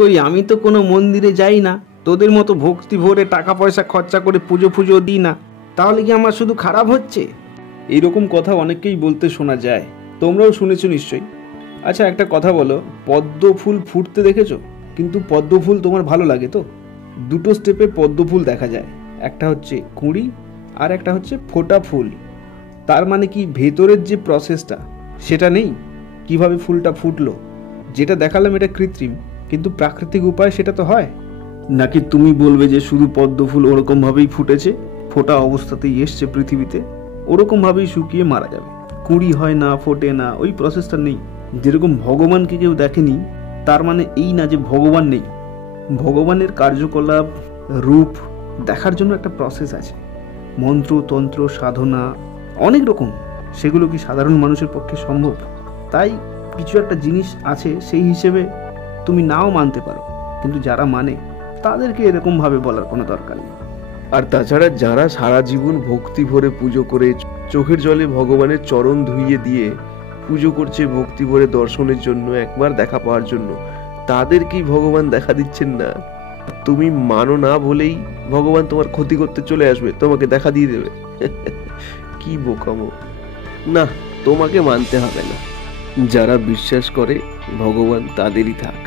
কই আমি তো কোনো মন্দিরে যাই না, তোদের মতো ভক্তি ভরে টাকা পয়সা খরচা করে পুজো ফুজো দিই না, তাহলে কি আমার শুধু খারাপ হচ্ছে? এইরকম কথা অনেককেই বলতে শোনা যায়, তোমরাও শুনেছো নিশ্চয়ই। আচ্ছা একটা কথা বলো, পদ্ম ফুল ফুটতে দেখেছো? কিন্তু পদ্ম ফুল তোমার ভালো লাগে তো? দুটো স্টেপে পদ্ম ফুল দেখা যায়, একটা হচ্ছে কুঁড়ি আর একটা হচ্ছে ফোটা ফুল। তার মানে কি ভেতরের যে প্রসেসটা সেটা নেই? কিভাবে ফুলটা ফুটলো যেটা দেখালাম এটা কৃত্রিম, কিন্তু প্রাকৃতিক উপায় সেটা তো হয়। নাকি তুমি বলবে যে শুধু পদ্ম ফুল ওরকমভাবেই ফুটেছে, ফোটা অবস্থাতেই এসছে পৃথিবীতে, ওরকমভাবেই শুকিয়ে মারা যাবে, কুঁড়ি হয় না, ফোটে না, ওই প্রসেসটা নেই। যেরকম ভগবানকে কেউ দেখেনি তার মানে এই না যে ভগবান নেই। ভগবানের কার্যকলাপ রূপ দেখার জন্য একটা প্রসেস আছে, মন্ত্র তন্ত্র সাধনা অনেক রকম, সেগুলো কি সাধারণ মানুষের পক্ষে সম্ভব? তাই কিছু একটা জিনিস আছে, সেই হিসেবে তুমি নাও মানতে পারো, কিন্তু যারা মানে তাদেরকে এরকমভাবে বলার কোনো দরকার নেই। আর তাছাড়া যারা সারা জীবন ভক্তি ভরে পুজো করে চোখের জলে ভগবানের চরণ ধুইয়ে দিয়ে পুজো করছে ভক্তি ভরে দর্শনের জন্য, একবার দেখা পাওয়ার জন্য, তাদেরকেই ভগবান দেখা দিচ্ছেন না। তুমি মানো না বলেই ভগবান তোমার ক্ষতি করতে চলে আসবে, তোমাকে দেখা দিয়ে দেবে। কি বোকামো! না, তোমাকে মানতে হবে না। যারা বিশ্বাস করে ভগবান তাদেরই থাক।